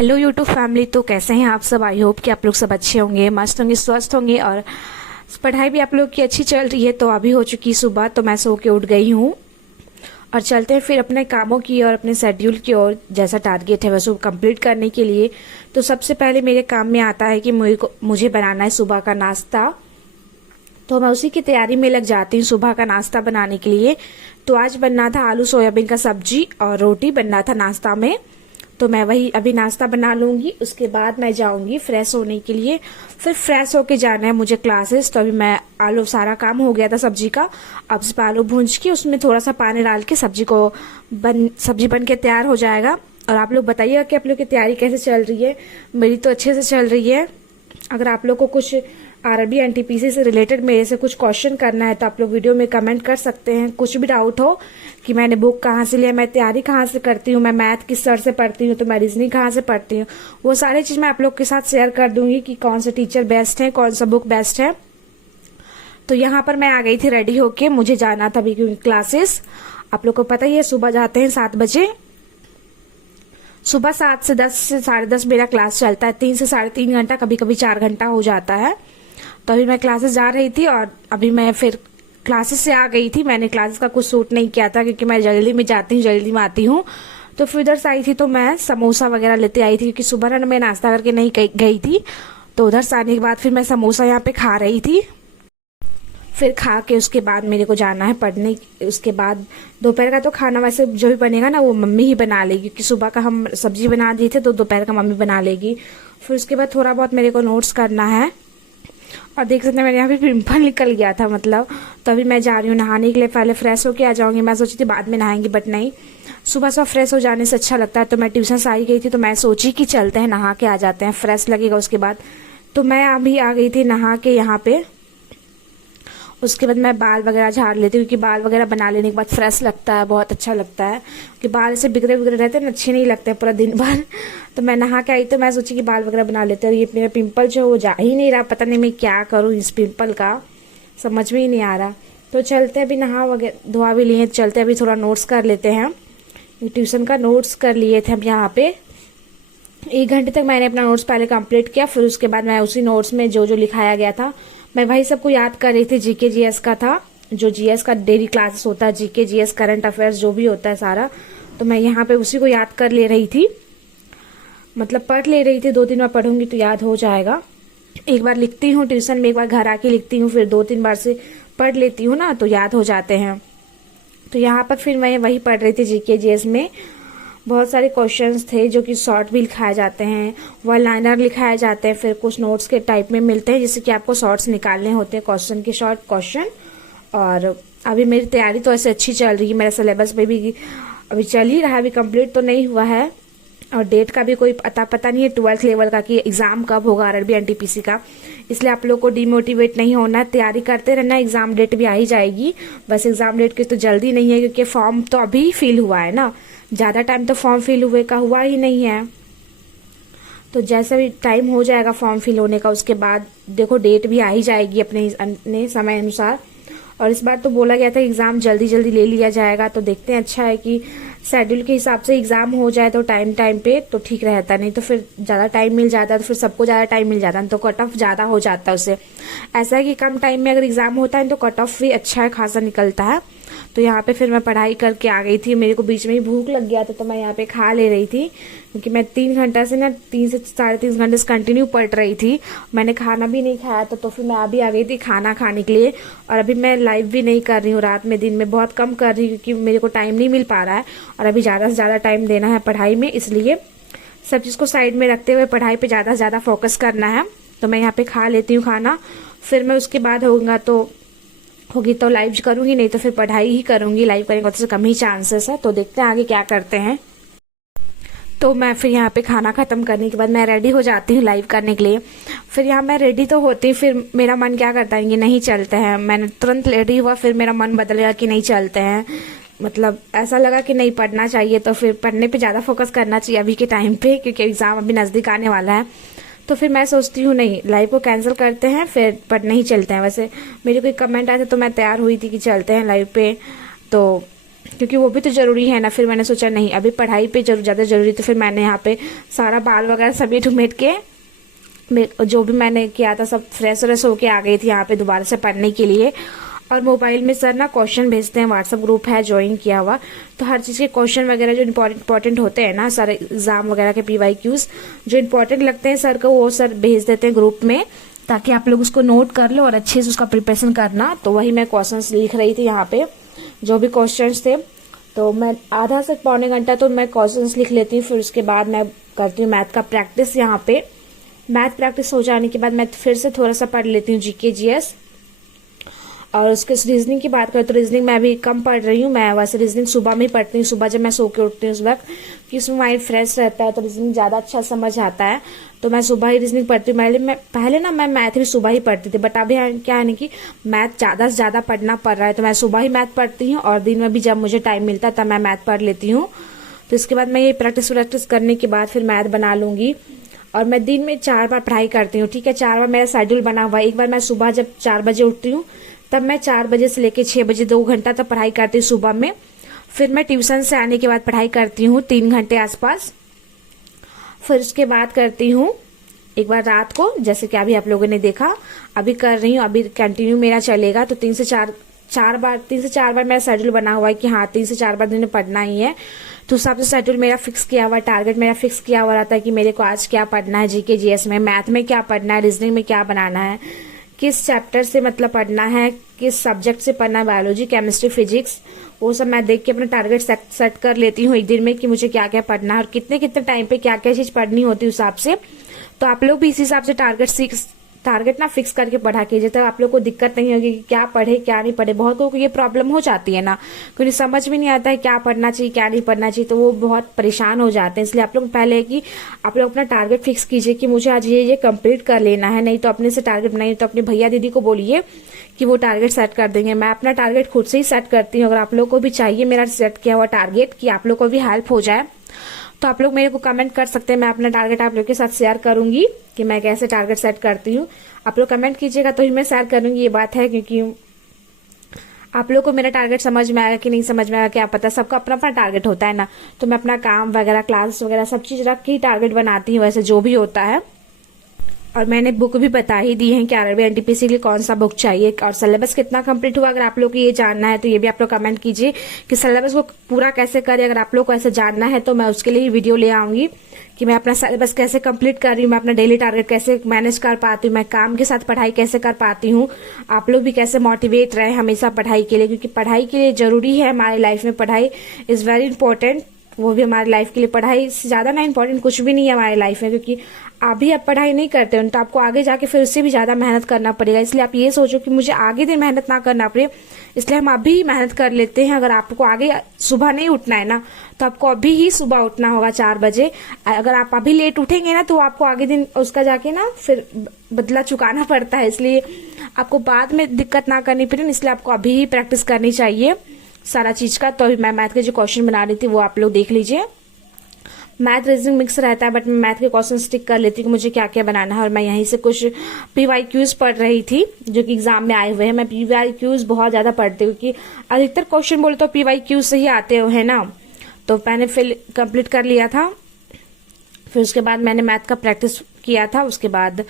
Hello YouTube family. तो कैसे हैं आप सब? आई होप कि आप लोग सब अच्छे होंगे, मस्त होंगे, स्वस्थ होंगे और पढ़ाई भी आप लोग की अच्छी चल रही है। तो अभी हो चुकी सुबह, तो मैं सो के उठ गई हूँ और चलते हैं फिर अपने कामों की और अपने शेड्यूल की ओर। जैसा टारगेट है वैसे कंप्लीट करने के लिए तो सबसे पहले मेरे काम में आता है कि मुझे बनाना है सुबह का नाश्ता। तो मैं उसी की तैयारी में लग जाती हूँ सुबह का नाश्ता बनाने के लिए। तो आज बनना था आलू सोयाबीन का सब्जी और रोटी बनना था नाश्ता में। तो मैं वही अभी नाश्ता बना लूंगी, उसके बाद मैं जाऊंगी फ्रेश होने के लिए। फिर फ्रेश होके जाना है मुझे क्लासेस। तो अभी मैं आलू, सारा काम हो गया था सब्जी का। अब सिर्फ आलू भूंज के उसमें थोड़ा सा पानी डाल के सब्जी बन के तैयार हो जाएगा। और आप लोग बताइएगा कि आप लोग की तैयारी कैसे चल रही है। मेरी तो अच्छे से चल रही है। अगर आप लोग को कुछ आरआरबी एनटीपीसी से रिलेटेड मेरे से कुछ क्वेश्चन करना है तो आप लोग वीडियो में कमेंट कर सकते हैं। कुछ भी डाउट हो कि मैंने बुक कहाँ से लिया, मैं तैयारी कहाँ से करती हूँ, मैं मैथ किस सर से पढ़ती हूँ, तो मैं रीजनिंग कहाँ से पढ़ती हूँ, वो सारी चीज मैं आप लोग के साथ शेयर कर दूंगी कि कौन सा टीचर बेस्ट है, कौन सा बुक बेस्ट है। तो यहाँ पर मैं आ गई थी रेडी होके, मुझे जाना था अभी क्लासेस। आप लोग को पता ही है सुबह जाते हैं 7 बजे। सुबह 7 से 10 से 10:30 मेरा क्लास चलता है। 3 से 3.5 घंटा, कभी कभी 4 घंटा हो जाता है। तो अभी मैं क्लासेस जा रही थी और अभी मैं फिर क्लासेस से आ गई थी। मैंने क्लासेस का कुछ सूट नहीं किया था क्योंकि मैं जल्दी में जाती हूँ, जल्दी में आती हूँ। तो फिर उधर से आई थी तो मैं समोसा वगैरह लेते आई थी क्योंकि सुबह ना मैं नाश्ता करके नहीं गई थी। तो उधर से आने के बाद फिर मैं समोसा यहाँ पे खा रही थी। फिर खा के उसके बाद मेरे को जाना है पढ़ने। उसके बाद दोपहर का तो खाना वैसे जो भी बनेगा ना वो मम्मी ही बना लेगी क्योंकि सुबह का हम सब्जी बना दिए थे तो दोपहर का मम्मी बना लेगी। फिर उसके बाद थोड़ा बहुत मेरे को नोट्स करना है। और देख सकते हैं मेरे यहाँ पे पिंपल निकल गया था मतलब। तो अभी मैं जा रही हूँ नहाने के लिए। पहले फ्रेश होके आ जाऊंगी। मैं सोची थी बाद में नहाएंगी बट नहीं, सुबह सुबह फ्रेश हो जाने से अच्छा लगता है। तो मैं ट्यूशन से आई गई थी तो मैं सोची कि चलते हैं नहा के आ जाते हैं, फ्रेश लगेगा उसके बाद। तो मैं अभी आ गई थी नहा के यहाँ पे। उसके बाद मैं बाल वगैरह झाड़ लेती हूँ क्योंकि बाल वगैरह बना लेने के बाद फ्रेश लगता है, बहुत अच्छा लगता है। कि बाल से बिगड़े बिगड़े रहते हैं ना, अच्छे नहीं लगते पूरा दिन भर। तो मैं नहा के आई तो मैं सोची कि बाल वगैरह बना लेते हैं। और ये मेरा पिंपल जो वो जा ही नहीं रहा, पता नहीं मैं क्या करूँ इस पिंपल का, समझ में ही नहीं आ रहा। तो चलते अभी नहा वगैरह धोआ भी लिए, चलते अभी थोड़ा नोट्स कर लेते हैं। ट्यूशन का नोट्स कर लिए थे हम यहाँ पे। 1 घंटे तक मैंने अपना नोट्स पहले कंप्लीट किया। फिर उसके बाद मैं उसी नोट्स में जो जो लिखाया गया था मैं वही सबको याद कर रही थी। जीके जीएस का था, जो जीएस का डेली क्लासेस होता है, जीके जीएस करंट अफेयर्स जो भी होता है सारा, तो मैं यहाँ पे उसी को याद कर ले रही थी, मतलब पढ़ ले रही थी। 2-3 बार पढ़ूंगी तो याद हो जाएगा। एक बार लिखती हूँ ट्यूशन में, एक बार घर आके लिखती हूँ, फिर 2-3 बार से पढ़ लेती हूँ ना तो याद हो जाते हैं। तो यहाँ पर फिर मैं वही पढ़ रही थी। जीके जीएस में बहुत सारे क्वेश्चंस थे जो कि शॉर्ट भी लिखाए जाते हैं, वन लाइनर लिखाए जाते हैं, फिर कुछ नोट्स के टाइप में मिलते हैं जिससे कि आपको शॉर्ट्स निकालने होते हैं, क्वेश्चन के शॉर्ट क्वेश्चन। और अभी मेरी तैयारी तो ऐसे अच्छी चल रही है। मेरा सिलेबस में भी अभी चल ही रहा है, अभी कंप्लीट तो नहीं हुआ है। और डेट का भी कोई पता नहीं है 12th लेवल का कि एग्जाम कब होगा आरआरबी एनटीपीसी का। इसलिए आप लोग को डिमोटिवेट नहीं होना, तैयारी करते रहना। एग्जाम डेट भी आ ही जाएगी। बस एग्जाम डेट की तो जल्दी नहीं है क्योंकि फॉर्म तो अभी फिल हुआ है ना, ज्यादा टाइम तो फॉर्म फिल हुए का हुआ ही नहीं है। तो जैसा भी टाइम हो जाएगा फॉर्म फिल होने का उसके बाद देखो डेट भी आ ही जाएगी अपने समय अनुसार। और इस बार तो बोला गया था एग्जाम जल्दी जल्दी ले लिया जाएगा। तो देखते हैं, अच्छा है कि शेड्यूल के हिसाब से एग्जाम हो जाए तो टाइम पे तो ठीक रहता, नहीं तो फिर ज्यादा टाइम मिल जाता तो फिर सबको ज्यादा टाइम मिल जाता तो कट ऑफ ज्यादा हो जाता। उससे ऐसा है कि कम टाइम में अगर एग्जाम होता है तो कट ऑफ भी अच्छा खासा निकलता है। तो यहाँ पे फिर मैं पढ़ाई करके आ गई थी। मेरे को बीच में ही भूख लग गया था तो मैं यहाँ पे खा ले रही थी क्योंकि मैं 3 घंटा से ना 3 से 3.5 घंटे से कंटिन्यू पढ़ रही थी। मैंने खाना भी नहीं खाया था। तो फिर मैं अभी आ गई थी खाना खाने के लिए। और अभी मैं लाइव भी नहीं कर रही हूँ, रात में दिन में बहुत कम कर रही हूँ क्योंकि मेरे को टाइम नहीं मिल पा रहा है। और अभी ज्यादा से ज्यादा टाइम देना है पढ़ाई में, इसलिए सब चीज को साइड में रखते हुए पढ़ाई पे ज्यादा से ज्यादा फोकस करना है। तो मैं यहाँ पे खा लेती हूँ खाना, फिर मैं उसके बाद होगी तो लाइव करूंगी, नहीं तो फिर पढ़ाई ही करूंगी। लाइव करने का तो कम ही चांसेस है। तो देखते हैं आगे क्या करते हैं। तो मैं फिर यहाँ पे खाना खत्म करने के बाद मैं रेडी हो जाती हूँ लाइव करने के लिए। फिर यहाँ मैं रेडी तो होती हूँ, फिर मेरा मन क्या करता है कि नहीं चलते हैं। मैंने तुरंत रेडी हुआ, फिर मेरा मन बदल गया कि नहीं चलते हैं। मतलब ऐसा लगा कि नहीं पढ़ना चाहिए, तो फिर पढ़ने पे ज्यादा फोकस करना चाहिए अभी के टाइम पे क्योंकि एग्जाम अभी नजदीक आने वाला है। तो फिर मैं सोचती हूँ नहीं, लाइव को कैंसिल करते हैं, फिर पढ़ने ही चलते हैं। वैसे मेरे कोई कमेंट आए थे तो मैं तैयार हुई थी कि चलते हैं लाइव पे। तो क्योंकि वो भी तो ज़रूरी है ना। फिर मैंने सोचा नहीं, अभी पढ़ाई पे ज़्यादा ज़रूरी, तो फिर मैंने यहाँ पे सारा बाल वगैरह सभी समेट के जो भी मैंने किया था सब फ्रेश व्रेश होके आ गई थी यहाँ पे दोबारा से पढ़ने के लिए। और मोबाइल में सर ना क्वेश्चन भेजते हैं, व्हाट्सअप ग्रुप है ज्वाइन किया हुआ, तो हर चीज़ के क्वेश्चन वगैरह जो इंपॉर्टेंट होते हैं ना, सारे एग्जाम वगैरह के PYQs जो इंपॉर्टेंट लगते हैं सर को, वो सर भेज देते हैं ग्रुप में, ताकि आप लोग उसको नोट कर लो और अच्छे से उसका प्रिपरेशन करना। तो वही मैं क्वेश्चंस लिख रही थी यहाँ पे, जो भी क्वेश्चंस थे। तो मैं आधा से पौने घंटा तो मैं क्वेश्चंस लिख लेती हूँ, फिर उसके बाद मैं करती हूँ मैथ का प्रैक्टिस। यहाँ पे मैथ प्रैक्टिस हो जाने के बाद मैं फिर से थोड़ा सा पढ़ लेती हूँ GK GS। और उसके रीजनिंग की बात करें तो रीजनिंग मैं अभी कम पढ़ रही हूँ। मैं वैसे रीजनिंग सुबह में ही पढ़ती हूँ, सुबह जब मैं सो के उठती हूँ उस वक्त, कि उसमें माइंड फ्रेश रहता है तो रीजनिंग ज़्यादा अच्छा समझ आता है। तो मैं सुबह ही रीजनिंग पढ़ती हूँ। पहले ना मैं मैथ भी सुबह ही पढ़ती थी, बट अभी क्या है ना कि मैथ ज़्यादा से ज़्यादा पढ़ना पड़ रहा है, तो मैं सुबह ही मैथ पढ़ती हूँ और दिन में भी जब मुझे टाइम मिलता है तब मैं मैथ पढ़ लेती हूँ। तो इसके बाद मैं ये प्रैक्टिस करने के बाद फिर मैथ बना लूँगी। और मैं दिन में 4 बार पढ़ाई करती हूँ, ठीक है। 4 बार मेरा शेड्यूल बना हुआ है। एक बार मैं सुबह जब 4 बजे उठती हूँ तब मैं 4 बजे से लेकर 6 बजे 2 घंटा तक पढ़ाई करती हूँ सुबह में। फिर मैं ट्यूशन से आने के बाद पढ़ाई करती हूँ 3 घंटे आसपास। फिर उसके बाद करती हूँ एक बार रात को, जैसे कि अभी आप लोगों ने देखा अभी कर रही हूँ, अभी कंटिन्यू मेरा चलेगा। तो 3 से 4 बार मेरा शेड्यूल बना हुआ है कि हाँ 3 से 4 बार दिन में पढ़ना ही है। तो उस हिसाब से शेड्यूल मेरा फिक्स किया हुआ, टारगेट मेरा फिक्स किया हुआ रहता है कि मेरे को आज क्या पढ़ना है, GK GS में, मैथ में क्या पढ़ना है, रीजनिंग में क्या बनाना है, किस चैप्टर से मतलब पढ़ना है, किस सब्जेक्ट से पढ़ना है, बायोलॉजी, केमिस्ट्री, फिजिक्स, वो सब मैं देख के अपना टारगेट सेट कर लेती हूँ एक दिन में कि मुझे क्या क्या पढ़ना है और कितने कितने टाइम पे क्या क्या चीज पढ़नी होती है उस हिसाब से। तो आप लोग भी इसी हिसाब से टारगेट ना फिक्स करके पढ़ा कीजिए, तो आप लोग को दिक्कत नहीं होगी कि क्या पढ़े क्या नहीं पढ़े। बहुत लोगों को ये प्रॉब्लम हो जाती है ना, क्योंकि समझ में नहीं आता है क्या पढ़ना चाहिए क्या नहीं पढ़ना चाहिए, तो वो बहुत परेशान हो जाते हैं। इसलिए आप लोग पहले है कि आप लोग अपना टारगेट फिक्स कीजिए कि मुझे आज ये कंप्लीट कर लेना है। नहीं तो अपने से टारगेट बनाइए, तो अपने भैया दीदी को बोलिए कि वो टारगेट सेट कर देंगे। मैं अपना टारगेट खुद से ही सेट करती हूँ। अगर आप लोग को भी चाहिए मेरा सेट किया हुआ टारगेट कि आप लोग को भी हेल्प हो जाए, तो आप लोग मेरे को कमेंट कर सकते हैं। मैं अपना टारगेट आप लोग के साथ शेयर करूंगी कि मैं कैसे टारगेट सेट करती हूँ। आप लोग कमेंट कीजिएगा तो ही मैं शेयर करूंगी, ये बात है। क्योंकि आप लोग को मेरा टारगेट समझ में आएगा कि नहीं समझ में आएगा क्या पता, सबका अपना अपना टारगेट होता है ना। तो मैं अपना काम वगैरह क्लास वगैरह सब चीज रख के ही टारगेट बनाती हूँ, वैसे जो भी होता है। और मैंने बुक भी बता ही दी है कि RRB NTPC के लिए कौन सा बुक चाहिए और सिलेबस कितना कंप्लीट हुआ। अगर आप लोग को ये जानना है तो ये भी आप लोग कमेंट कीजिए कि सिलेबस को पूरा कैसे करें। अगर आप लोग को ऐसे जानना है तो मैं उसके लिए वीडियो ले आऊंगी कि मैं अपना सिलेबस कैसे कंप्लीट कर रही हूँ, मैं अपना डेली टारगेट कैसे मैनेज कर पाती हूँ, मैं काम के साथ पढ़ाई कैसे कर पाती हूँ। आप लोग भी कैसे मोटिवेट रहे हमेशा पढ़ाई के लिए, क्योंकि पढ़ाई के लिए जरूरी है हमारी लाइफ में। पढ़ाई इज वेरी इंपॉर्टेंट, वो भी हमारी लाइफ के लिए। पढ़ाई से ज्यादा ना इंपॉर्टेंट कुछ भी नहीं है हमारी लाइफ में, क्योंकि अभी आप पढ़ाई नहीं करते हो तो आपको आगे जाके फिर उससे भी ज्यादा मेहनत करना पड़ेगा। इसलिए आप ये सोचो कि मुझे आगे दिन मेहनत ना करना पड़े, इसलिए हम अभी मेहनत कर लेते हैं। अगर आपको आगे सुबह नहीं उठना है ना, तो आपको अभी ही सुबह उठना होगा 4 बजे। अगर आप अभी लेट उठेंगे ना तो आपको आगे दिन उसका जाके ना फिर बदला चुकाना पड़ता है। इसलिए आपको बाद में दिक्कत ना करनी पड़े, इसलिए आपको अभी ही प्रैक्टिस करनी चाहिए सारा चीज का। तो अभी मैं मैथ के जो क्वेश्चन बना रही थी वो आप लोग देख लीजिए। मैथ रीजनिंग मिक्स रहता है, बट मैं मैथ के क्वेश्चन स्टिक कर लेती हूँ कि मुझे क्या क्या बनाना है। और मैं यहीं से कुछ PYQs पढ़ रही थी जो कि एग्जाम में आए हुए हैं। मैं PYQs बहुत ज्यादा पढ़ती हूँ क्योंकि अधिकतर क्वेश्चन बोले तो PYQs से ही आते हुए है ना। तो मैंने फिर कंप्लीट कर लिया था। फिर उसके बाद मैंने मैथ का प्रैक्टिस किया था। उसके बाद